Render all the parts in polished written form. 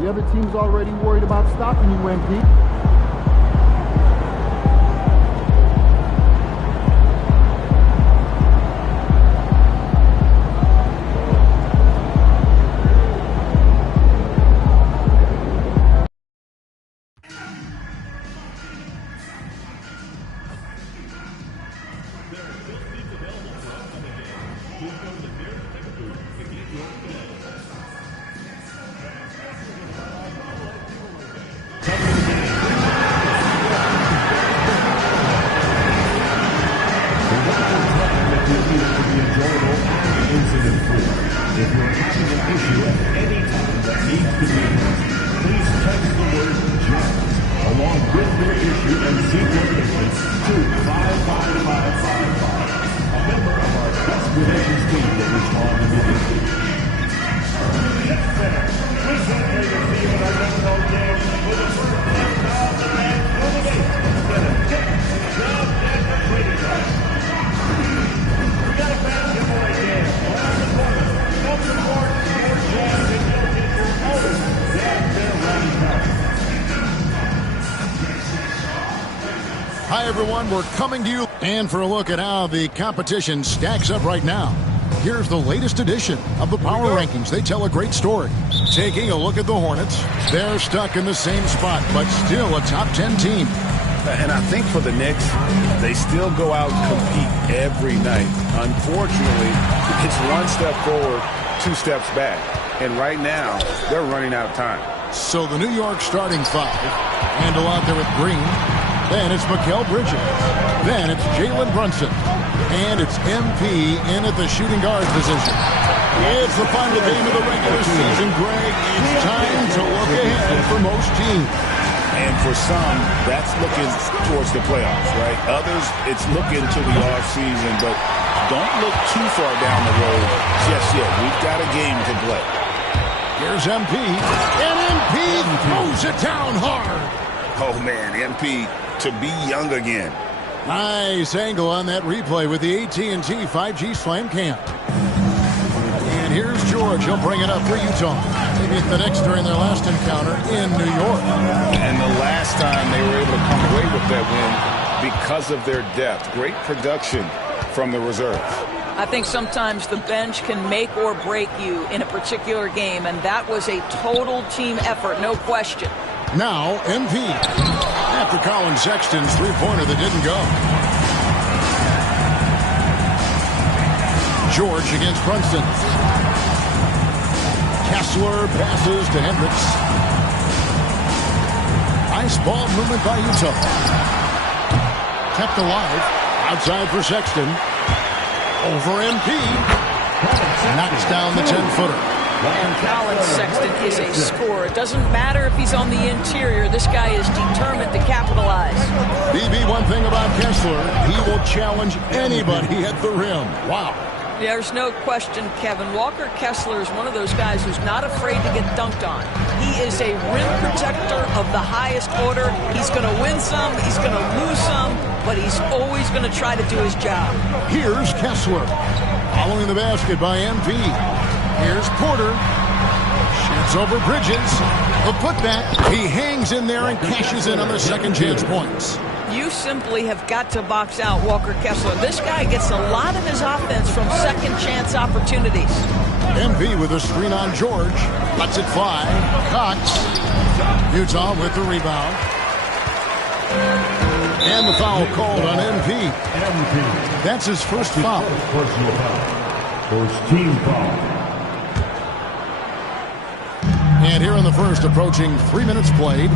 The other team's already worried about stopping you, MP. Hi, everyone. We're coming to you. And for a look at how the competition stacks up right now, here's the latest edition of the Power Rankings. They tell a great story. Taking a look at the Hornets, they're stuck in the same spot, but still a top 10 team. And I think for the Knicks, they still go out and compete every night. Unfortunately, it's one step forward, two steps back. And right now, they're running out of time. So the New York starting five, handle out there with Green. Then it's Mikal Bridges. Then it's Jalen Brunson. And it's MP in at the shooting guard position. It's the final game of the regular season, Greg. It's time to look ahead for most teams. And for some, that's looking towards the playoffs, right? Others, it's looking to the offseason, but don't look too far down the road just yet. We've got a game to play. Here's MP. And MP throws it down hard. Oh, man, MP to be young again. Nice angle on that replay with the AT&T 5G Slam Cam. And here's George. He'll bring it up for Utah. They beat the Knicks during their last encounter in New York. And the last time they were able to come away with that win because of their depth. Great production from the reserves. I think sometimes the bench can make or break you in a particular game, and that was a total team effort, no question. Now, MP. After Colin Sexton's three-pointer that didn't go. George against Brunson. Kessler passes to Hendricks. Nice ball movement by Utah. Kept alive. Outside for Sexton. Over MP. Knocks down the 10-footer. And Colin Sexton is a scorer. It doesn't matter if he's on the interior. This guy is determined to capitalize. BB, one thing about Kessler, he will challenge anybody at the rim. Wow. There's no question, Kevin. Walker Kessler is one of those guys who's not afraid to get dunked on. He is a rim protector of the highest order. He's going to win some, he's going to lose some, but he's always going to try to do his job. Here's Kessler. Following the basket by MP. Here's Porter. Shoots over Bridges. The putback. He hangs in there and cashes in on the second chance points. You simply have got to box out Walker Kessler. This guy gets a lot of his offense from second chance opportunities. MP with a screen on George. Lets it fly. Cox. Utah with the rebound. And the foul called on MP. That's his first foul. Personal foul. First team foul. And here in the first, approaching 3 minutes played.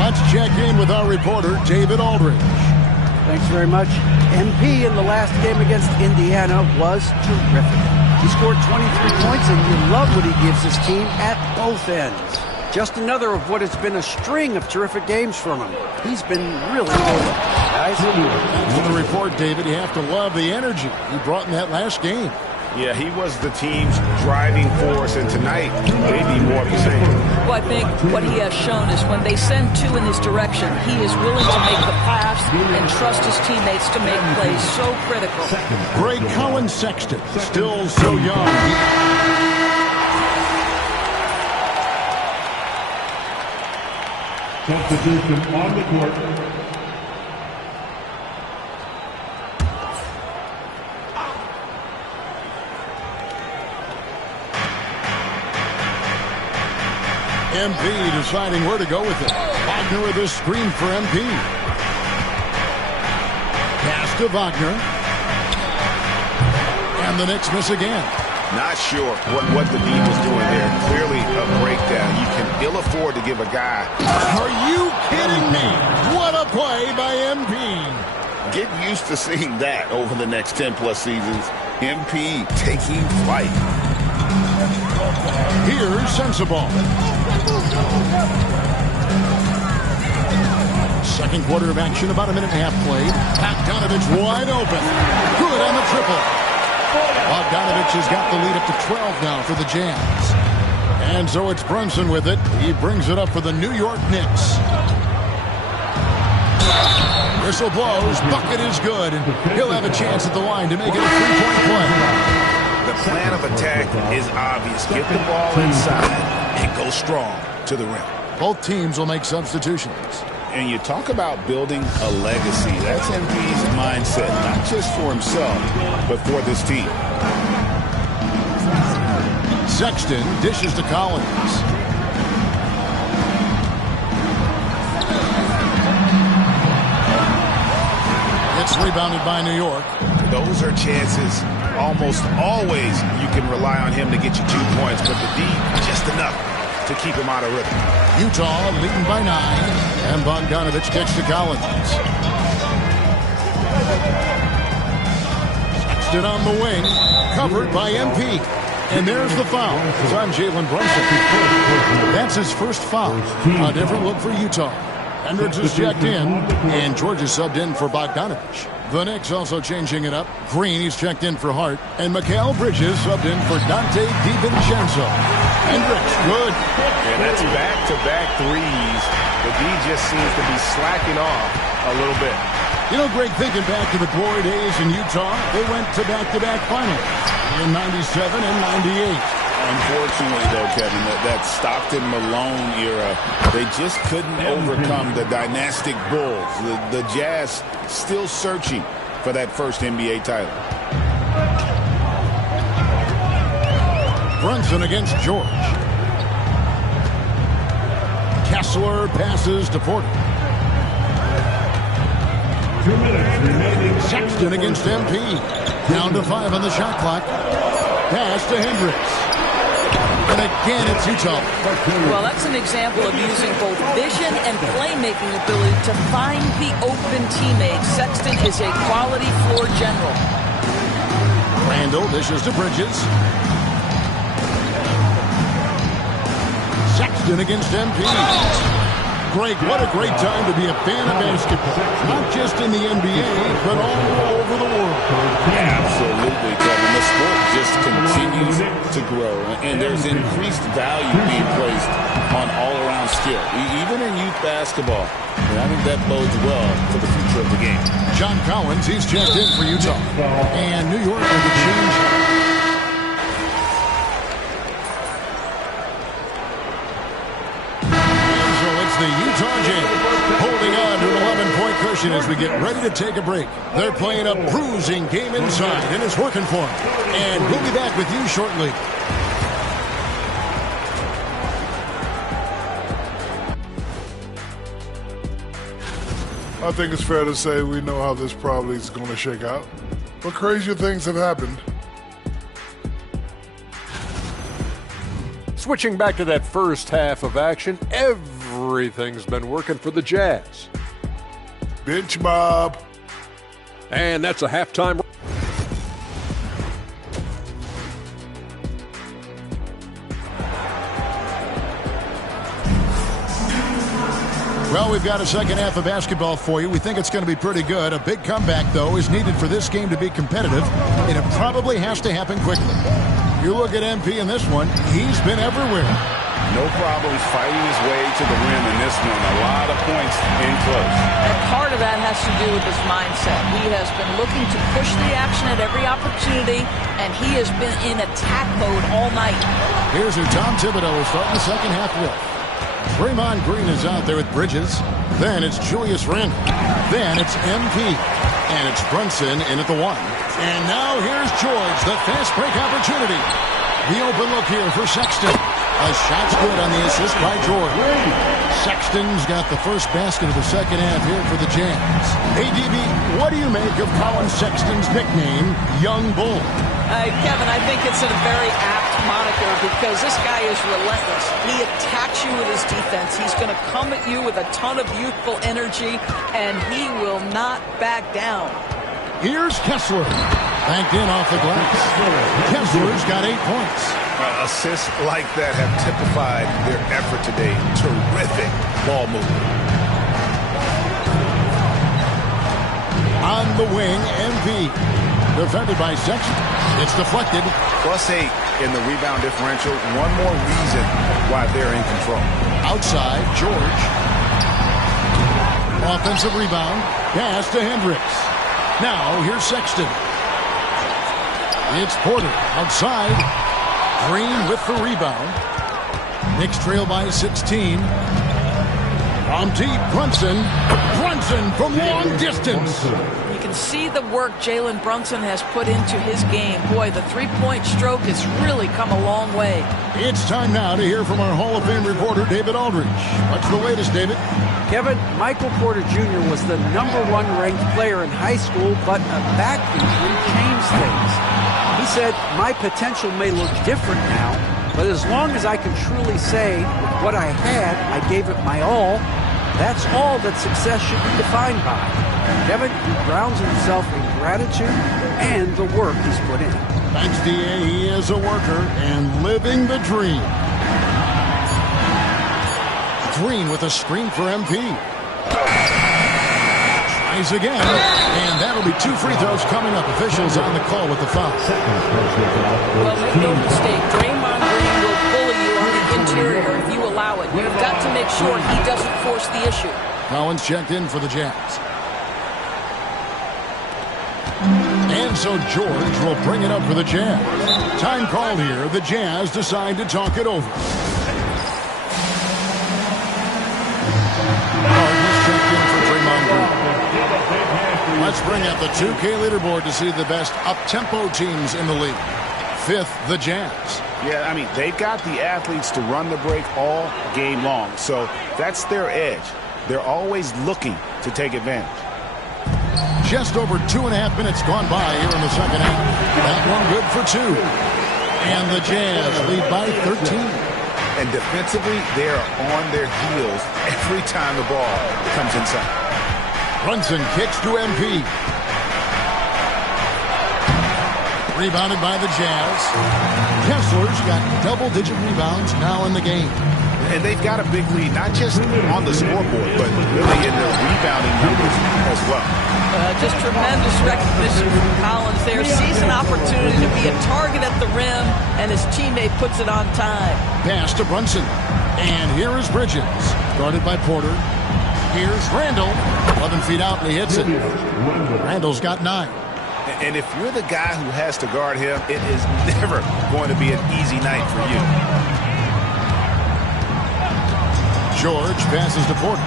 Let's check in with our reporter, David Aldridge. Thanks very much. MP in the last game against Indiana was terrific. He scored 23 points, and you love what he gives his team at both ends. Just another of what has been a string of terrific games from him. He's been really good. Guys, for the report, David, you have to love the energy he brought in that last game. Yeah, he was the team's driving force, and tonight, maybe more of the same. Well, I think what he has shown is when they send two in his direction, he is willing to make the pass and trust his teammates to make plays. So critical. Great Colin Sexton, still so young. Substitution on the court. MP deciding where to go with it. Wagner with a screen for MP. Pass to Wagner. And the Knicks miss again. Not sure what the D was doing there. Clearly a breakdown. You can ill afford to give a guy. Are you kidding me? What a play by MP. Get used to seeing that over the next 10-plus seasons. MP taking flight. Here's Sensible. Second quarter of action, about a minute and a half played. Bogdanovich wide open. Good on the triple. Bogdanovich has got the lead up to 12 now for the Jazz. And so it's Brunson with it. He brings it up for the New York Knicks. Whistle blows. Bucket is good. And he'll have a chance at the line to make it a three-point play. The plan of attack is obvious. Get the ball inside and go strong to the rim. Both teams will make substitutions. And you talk about building a legacy. That's MP's mindset, not just for himself, but for this team. Sexton dishes to Collins. It's rebounded by New York. Those are chances. Almost always you can rely on him to get you 2 points, but the D, just enough to keep him out of rhythm. Utah leading by 9, and Bogdanovich kicks to Collins. Sexton on the wing, covered by MP. And there's the foul. It's on Jalen Brunson. That's his first foul. A different look for Utah. Hendricks is checked in, and George is subbed in for Bogdanovich. The Knicks also changing it up. Green, he's checked in for Hart. And Mikal Bridges subbed in for Dante DiVincenzo. Hendricks, good. And that's back-to-back threes. The D just seems to be slacking off a little bit. You know, Greg, thinking back to the glory days in Utah, they went to back-to-back finals in 97 and 98. Unfortunately, though, Kevin, that Stockton-Malone era, they just couldn't overcome the dynastic Bulls. The Jazz still searching for that first NBA title. Brunson against George. Kessler passes to Porter. 2 minutes remaining. Sexton against MP. Down to 5 on the shot clock. Pass to Hendricks. And again, it's Utah. Well, that's an example of using both vision and playmaking ability to find the open teammate. Sexton is a quality floor general. Randall dishes to Bridges. Sexton against MP. Greg, what a great time to be a fan of basketball. Not just in the NBA, but all over the world. Absolutely, Kevin. The sport just continues to grow, and there's increased value being placed on all-around skill, even in youth basketball. And I think that bodes well for the future of the game. John Collins, he's checked in for Utah. And New York with the change. The Utah Jazz holding on to an 11-point cushion as we get ready to take a break. They're playing a bruising game inside, and it's working for them. And we'll be back with you shortly. I think it's fair to say we know how this probably is going to shake out. But crazier things have happened. Switching back to that first half of action, everything's been working for the Jazz. Bench mob. And that's a halftime. Well, we've got a second half of basketball for you. We think it's going to be pretty good. A big comeback, though, is needed for this game to be competitive, and it probably has to happen quickly. You look at MP in this one, he's been everywhere. No problems fighting his way to the rim in this one. A lot of points in close. And part of that has to do with his mindset. He has been looking to push the action at every opportunity, and he has been in attack mode all night. Here's who Tom Thibodeau is starting the second half with. Draymond Green is out there with Bridges. Then it's Julius Randle. Then it's MP. And it's Brunson in at the 1. And now here's George, the fast break opportunity. The open look here for Sexton. A shot's good on the assist by George. Sexton's got the first basket of the second half here for the Jazz. ADB, what do you make of Colin Sexton's nickname, Young Bull? Kevin, I think it's a very apt moniker because this guy is relentless. He attacks you with his defense. He's going to come at you with a ton of youthful energy, and he will not back down. Here's Kessler. Banked in off the glass. Kessler's got 8 points. Assists like that have typified their effort today. Terrific ball movement. On the wing, MP. Defended by Sexton. It's deflected. +8 in the rebound differential. One more reason why they're in control. Outside, George. Offensive rebound. Pass to Hendricks. Now, here's Sexton. It's Porter. Outside. Green with the rebound. Knicks trail by 16. From deep, Brunson. Brunson from long distance. You can see the work Jalen Brunson has put into his game. Boy, the three-point stroke has really come a long way. It's time now to hear from our Hall of Fame reporter, David Aldridge. What's the latest, David? Kevin, Michael Porter Jr. was the #1 ranked player in high school, but a back injury changed things. He said, my potential may look different now, but as long as I can truly say with what I had, I gave it my all, that's all that success should be defined by. Kevin, he grounds himself in gratitude and the work he's put in. Thanks, D.A. He is a worker and living the dream. Green with a screen for MP. Tries again, and that'll be 2 free throws coming up. Officials on the call with the foul. Well, make no mistake, Draymond Green will bully you on the interior if you allow it. You've got to make sure he doesn't force the issue. Collins checked in for the Jazz. And so George will bring it up for the Jazz. Time called here. The Jazz decide to talk it over. He's checked in for Draymond Green. Let's bring up the 2K leaderboard to see the best up-tempo teams in the league. 5th, the Jazz. Yeah, I mean, they've got the athletes to run the break all game long. So that's their edge. They're always looking to take advantage. Just over 2.5 minutes gone by here in the second half. That one good for 2. And the Jazz lead by 13. And defensively, they are on their heels every time the ball comes inside. Brunson kicks to MP. Rebounded by the Jazz. Kessler's got double-digit rebounds now in the game. And they've got a big lead, not just on the scoreboard, but really in their rebounding numbers as well. Just tremendous recognition from Collins there. Sees an opportunity to be a target at the rim, and his teammate puts it on time. Pass to Brunson. And here is Bridges. Guarded by Porter. Here's Randle. 11 feet out, and he hits it. Randle's got 9. And if you're the guy who has to guard him, it is never going to be an easy night for you. George passes to Porter.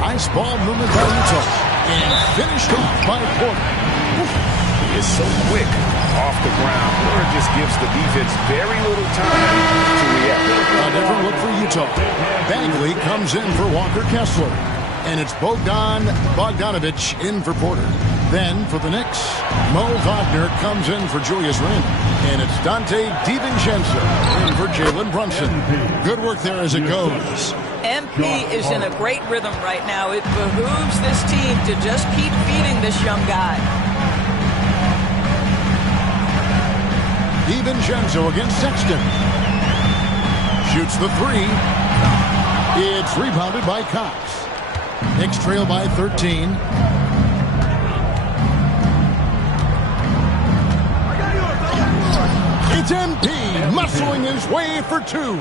Nice ball movement by Utah. And finished off by Porter. He is so quick off the ground. Porter just gives the defense very little time to react. A different look for Utah. Bagley comes in for Walker Kessler. And it's Bogdanovich in for Porter. Then for the Knicks, Mo Wagner comes in for Julius Randle. And it's Dante DiVincenzo in for Jalen Brunson. Good work there as it goes. MP is in a great rhythm right now. It behooves this team to just keep feeding this young guy. DiVincenzo against Sexton. Shoots the 3. It's rebounded by Cox. Knicks trail by 13. It's MP muscling his way for 2.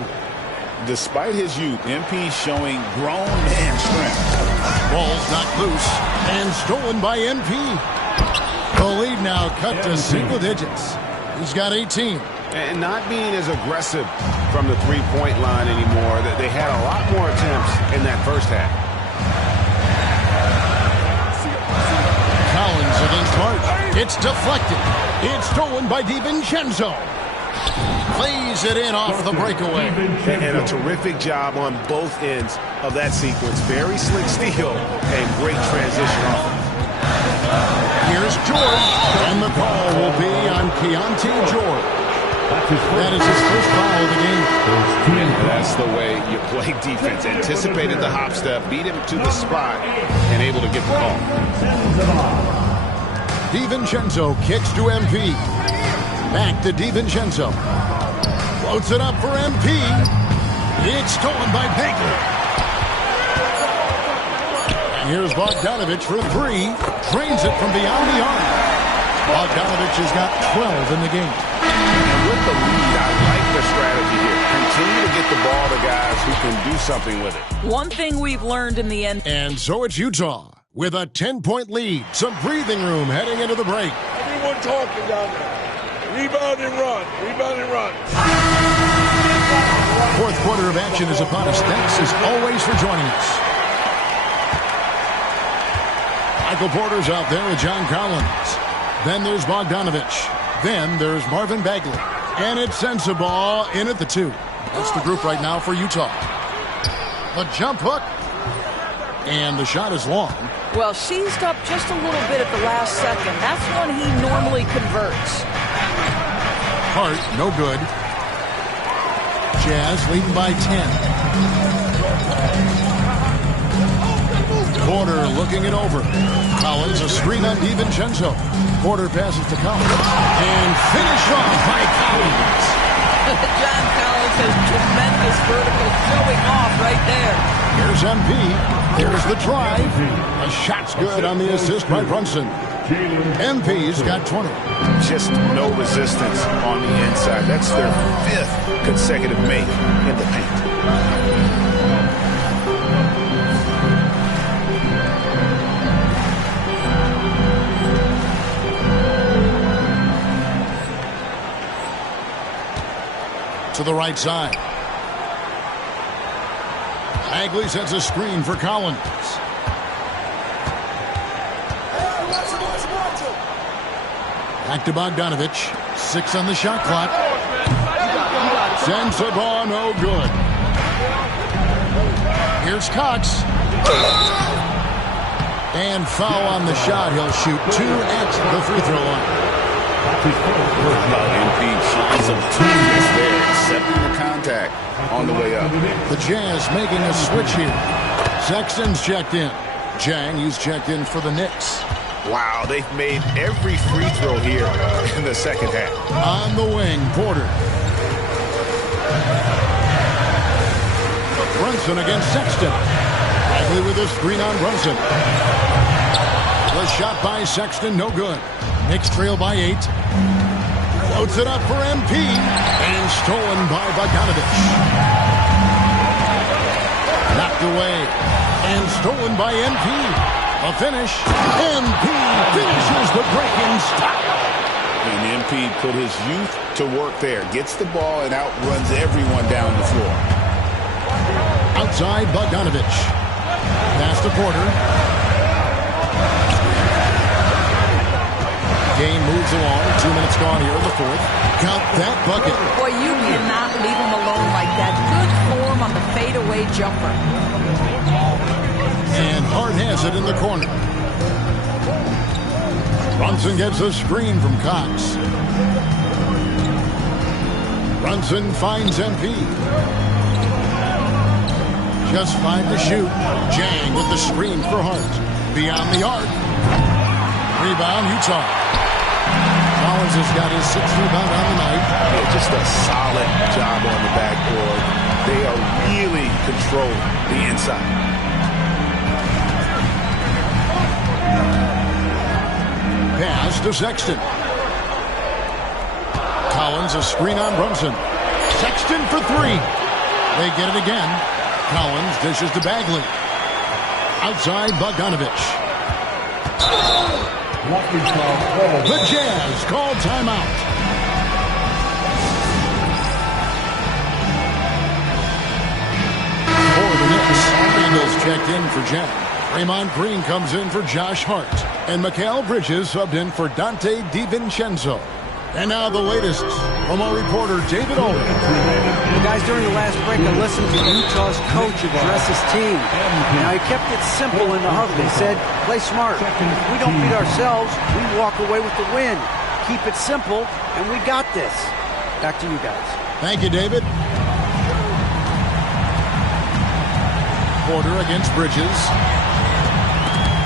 Despite his youth, MP showing grown man strength. Ball's knocked loose and stolen by MP. The lead now cut to single digits. He's got 18. And not being as aggressive from the three-point line anymore. They had a lot more attempts in that first half. Collins against Hart. It's deflected. It's stolen by DiVincenzo. Plays it in off the breakaway. And a terrific job on both ends of that sequence. Very slick steal and great transition offense. Here's George, and the call will be on Keontae George. That is his first foul of the game. That's the way you play defense. Anticipated the hop step, beat him to the spot, and able to get the call. DiVincenzo kicks to MP. Back to DiVincenzo. Floats it up for MP. It's stolen by Bagley. And here's Bogdanovich for three. Drains it from beyond the arc. Bogdanovich has got 12 in the game. And with the lead, I like the strategy here. Continue to get the ball to guys who can do something with it. One thing we've learned in the end. And so it's Utah with a 10-point lead. Some breathing room heading into the break. Everyone talking down there. Rebound and run. Rebound and run. Fourth quarter of action is upon us. Thanks as always for joining us. Michael Porter's out there with John Collins. Then there's Bogdanovich. Then there's Marvin Bagley. And it's Sensabaugh in at the 2. That's the group right now for Utah. A jump hook. And the shot is long. Well, seized up just a little bit at the last second. That's when he normally converts. Hart, no good. Jazz leading by 10. Porter looking it over. Collins, a screen on DiVincenzo. Porter passes to Collins. And finished off by Collins. John Collins has tremendous vertical showing off right there. Here's MP. Here's the drive. A shot's good on the assist by Brunson. MP's got 20. Just no resistance on the inside. That's their 5th consecutive make in the paint. To the right side. Bagley sets a screen for Collins. Back to Bogdanovich. 6 on the shot clock. Sensabaugh, no good. Here's Cox. And foul on the shot. He'll shoot 2 at the free throw line. MP showing some toughness there, accepting the contact on the way up. The Jazz making a switch here. Sexton's checked in. Jang, he's checked in for the Knicks. Wow, they've made every free throw here in the second half. On the wing, Porter. Brunson against Sexton. Bagley with a screen on Brunson. The shot by Sexton, no good. Knicks trail by 8. Floats it up for MP. And stolen by Bogdanovich. Knocked away. And stolen by MP. A finish. MP finishes the break in style. And MP put his youth to work there. Gets the ball and outruns everyone down the floor. Outside Bogdanovich. Pass to Porter. Game moves along. 2 minutes gone here in the fourth. Count that bucket. Boy, you cannot leave him alone like that. Good form on the fadeaway jumper. And Hart has it in the corner. Brunson gets a screen from Cox. Brunson finds MP. Just 5 to shoot. Jang with the screen for Hart. Beyond the arc. Rebound, Utah. Collins has got his 6th rebound on the night. Yeah, just a solid job on the backboard. They are really controlling the inside. Pass to Sexton. Collins a screen on Brunson. Sexton for 3. They get it again. Collins dishes to Bagley. Outside Bogdanovich. The Jazz call timeout. back in for Jen. Draymond Green comes in for Josh Hart. And Mikal Bridges subbed in for Dante DiVincenzo. And now the latest from our reporter, David Olin. The guys, during the last break, I listened to Utah's coach address his team. Now, he kept it simple in the huddle. He said, play smart. If we don't beat ourselves, we walk away with the win. Keep it simple, and we got this. Back to you guys. Thank you, David. Porter against Bridges.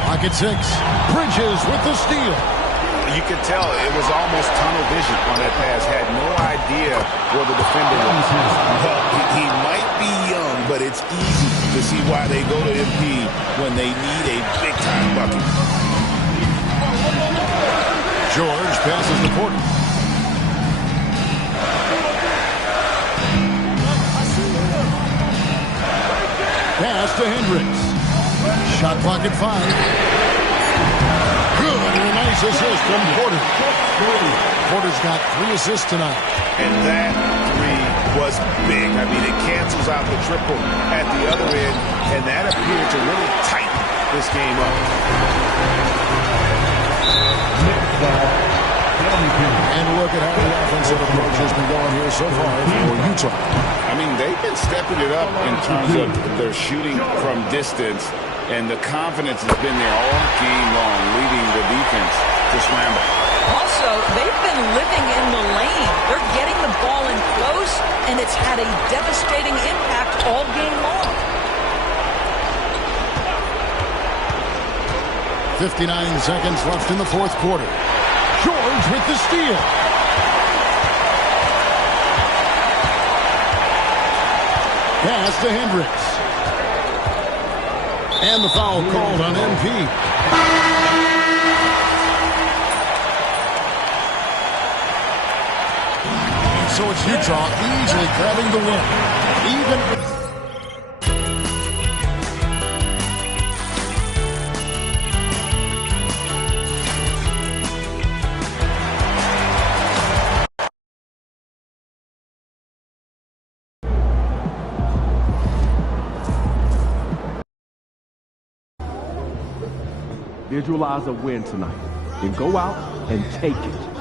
Pocket 6. Bridges with the steal. You could tell it was almost tunnel vision on that pass. Had no idea where the defender was. Well, he might be young, but it's easy to see why they go to MP when they need a big-time bucket. George passes to Porter. Pass to Hendricks. Shot clock at 5. Good, and a nice assist from Porter. Porter's got 3 assists tonight. And that 3 was big. I mean, it cancels out the triple at the other end, and that appeared to really tighten this game up. And look at how the offensive approach has been going here so far for Utah. I mean, they've been stepping it up in terms of their shooting from distance. And the confidence has been there all game long, leading the defense to scramble. Also, they've been living in the lane. They're getting the ball in close, and it's had a devastating impact all game long. 59 seconds left in the fourth quarter. George with the steal. Pass to Hendricks. And the foul called on MP. And so it's Utah easily grabbing the win. Visualize a win tonight and go out and take it.